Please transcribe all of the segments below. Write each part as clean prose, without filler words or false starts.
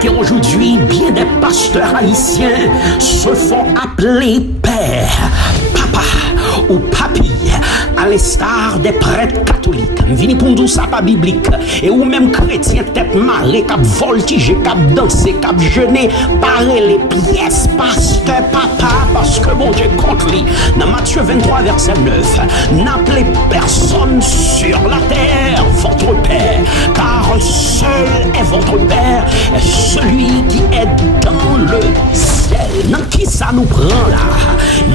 qu'aujourd'hui, bien des pasteurs haïtiens se font appeler père, papa ou papy, à l'instar des prêtres catholiques. Vini pour nous ça pas biblique. Et ou même chrétien tête marée, cap voltiger, cap danser, cap jeûner, parer les pièces, pasteur papa, parce que bon Dieu contre lui. Dans Matthieu 23, verset 9, n'appelez personne sur la terre votre père, car seul est votre père, celui qui est dans le ciel. Dans qui ça nous prend là?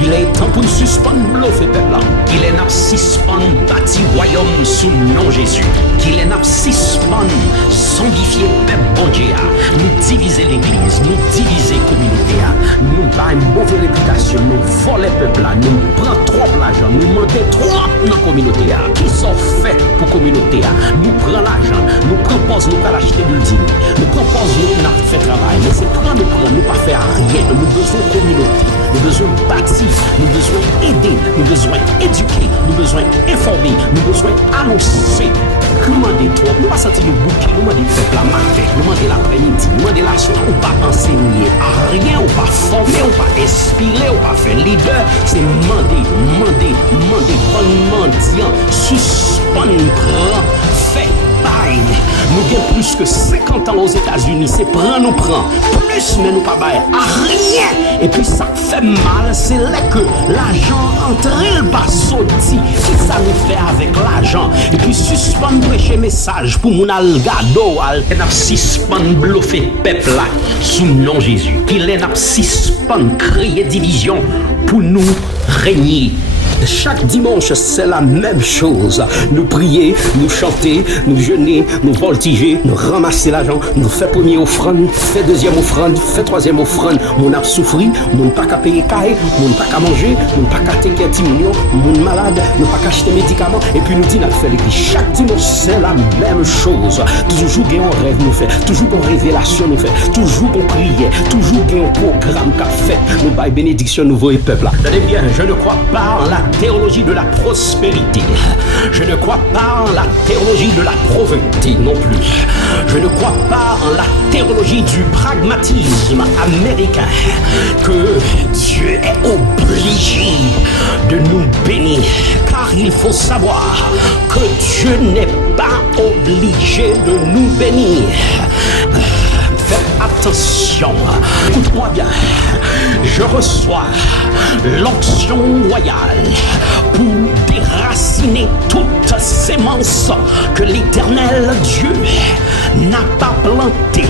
Il est temps pour nous suspendre bluffer peuple là. Il est n'a suspendre bâti royaume sous nom Jésus. Qu'il est n'a suspendre sanctifier peuple bon Dieu. Nous diviser l'église, nous diviser communauté, nous pas une mauvaise réputation, nous voler peuple là, nous prend trop l'argent, nous demander trop dans communauté. Qui sont faits pour communauté? Nous prend l'argent, nous propose nous pas acheter building, nous propose nous n'a fait travail, mais c'est prendre nous pas faire rien. Nous besoin de communauté, nous besoin bâtir, nous besoin aider, nous besoin éduquer, nous besoin informer, nous besoin annoncer. Nous demandons trop, nous pas sentir nous bouquer, nous demandons faire la matin, nous demandons l'après-midi, nous demandons la soirée, ou pas enseigner à rien, ou pas former, ou pas inspirer, ou pas faire leader. C'est demander, bon mendiant, suspendre, prend, fait. Nous avons plus que 50 ans aux États-Unis, c'est prend, nous prend plus, mais nous pas bail à rien. Et puis ça fait mal, c'est là que l'argent entre le pas sorti. Qui ça nous fait avec l'argent? Et puis suspendre prêcher message pour mon algado, al suspendre bluffer peuple là sous nom Jésus. Qu'il est suspendre créer division pour nous régner. Chaque dimanche, c'est la même chose. Nous prier, nous chanter, nous jeûner, nous voltiger, nous ramasser l'argent, nous faire première offrande, faire deuxième offrande, faire troisième offrande. Mon a souffri, mon pas qu'à payer caille, mon pas qu'à manger, mon pas qu'à tenir 10 millions, mon malade, nous pas qu'à acheter médicaments. Et puis nous dit, nous fait l'église. Chaque dimanche, c'est la même chose. Toujours un rêve nous fait, toujours une révélation nous fait, toujours une prière, toujours un programme qu'a fait. Nous bail bénédiction nouveau et peuple là. Tenez bien, je ne crois pas en la théologie de la prospérité. Je ne crois pas en la théologie de la pauvreté non plus. Je ne crois pas en la théologie du pragmatisme américain que Dieu est obligé de nous bénir. Car il faut savoir que Dieu n'est pas obligé de nous bénir. Faites attention, écoute-moi bien, je reçois l'onction royale pour déraciner toute sémence que l'Éternel Dieu n'a pas plantée.